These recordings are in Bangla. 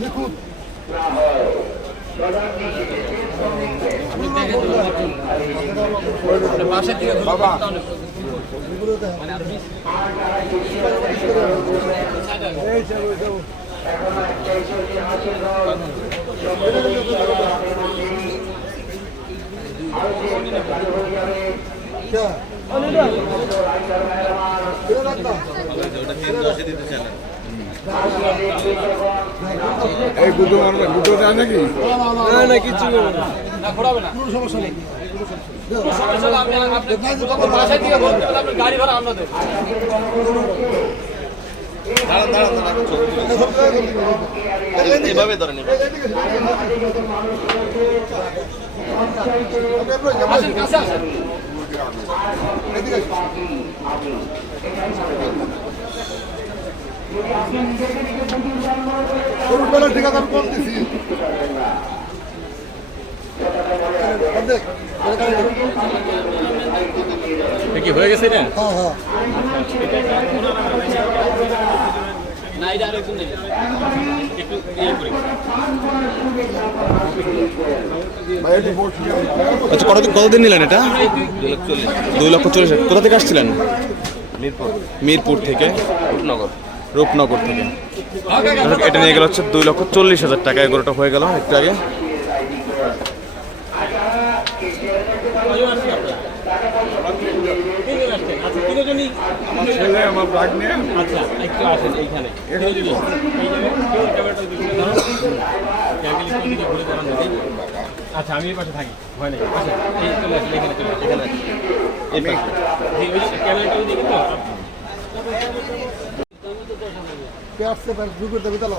লিখুন বাসার দিকে বাবা क्या এই দুটো মারবে দুটো দেয় নাকি না না করব না না ঘোরাবে না কোনো সমস্যা নেই সমস্যা হলে আপনি আপনি যখন বাসায় দিকে বলতে আপনি গাড়ি ভাড়া আমরা দেবো এভাবে ধরেন আসেন কাছে আসেন গরুর বেলা ঠিক আছে আমি কম দিছি কি হয়ে গেছে এটা? হ্যাঁ হ্যাঁ। না এটা আরেকজন নেই একটু ইয়ে করি। আচ্ছা কত কতদিন নিলেন এটা? দুই লক্ষ চল্লিশ। হাজার। কোথা থেকে আসছিলেন? মিরপুর। মিরপুর থেকে। রূপনগর। রূপনগর থেকে। এটা নিয়ে গেল হচ্ছে দুই লক্ষ চল্লিশ হাজার টাকা। এগারোটা হয়ে গেল একটু আগে। আচ্ছা আমার ছেলে আমার নিয়ে। আচ্ছা একটু আসেন এইখানে। দেখি। আচ্ছা আমি এই পাশে থাকি। হয় নাকি আচ্ছা এই চলে আসেন এখানে চলে আসেন এই পাশে। ওই ক্যামেরাটা ওই দিকে তো পেঁয়াজ সে দু করে দেবে তাহলে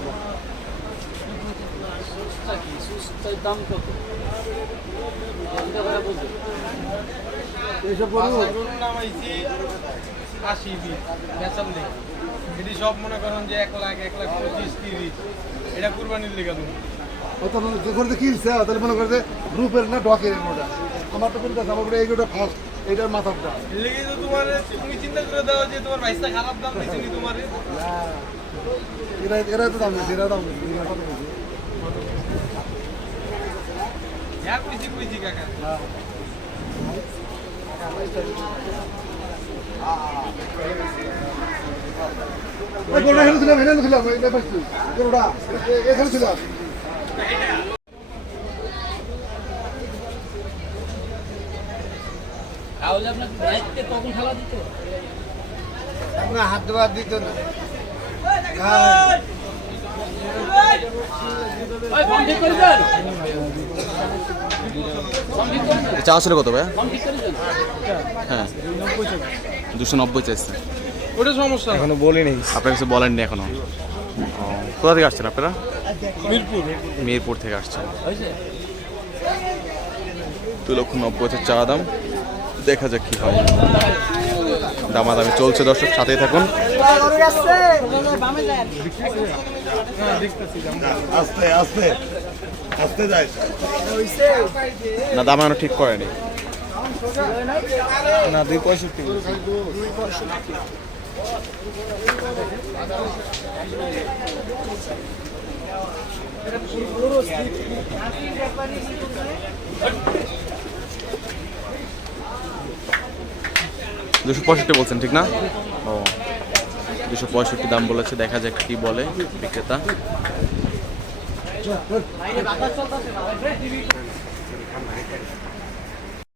দাম কত? এইসব গরু নামাইছি আশি বিট বেচার নেই এটি সব মনে করেন যে এক লাখ এক লাখ পঁচিশ তিরিশ। এটা কুরবানির লেগে তুমি অত যে করে তাহলে মনে করে যে গ্রুপের না ডকের ওটা আমার তো কিন্তু আমার এই গোটা ফার্স্ট এইটার মাথাটা এর লেগে তো তোমার তুমি চিন্তা করে দাও যে তোমার ভাইসা খারাপ দাম দিচ্ছে নি তোমার। এরা এরা তো দাম দিচ্ছে এরা দাম দিচ্ছে এরা কত দিচ্ছে হ্যাঁ কইছি কইছি কাকা। এই হাত দেওয়া দিত না। ওই ফর্ম ঠিক করে দেন ফর্ম ঠিক করে দেন চা ছিল কত ভাইয়া? হ্যাঁ। দুশো নব্বই চাইছে। ওটা সমস্যা। এখনও বলিনি। আপনার কিছু বলেননি এখনও? ও, কোথা থেকে আসছেন আপনারা? মিরপুর। মিরপুর থেকে আসছেন। দু লক্ষ নব্বই হচ্ছে চা দাম। দেখা যাক কি হয়। দামাদামি চলছে দর্শক সাথেই থাকুন। আস্তে আস্তে আস্তে যাই না দাম এখনও ঠিক করেনি। না দুই পঁয়ষট্টি। দুশো পঁয়ষট্টি বলছেন ঠিক না? ও। দুশো পঁয়ষট্টি দাম বলেছে দেখা যাক কি বলে বিক্রেতা।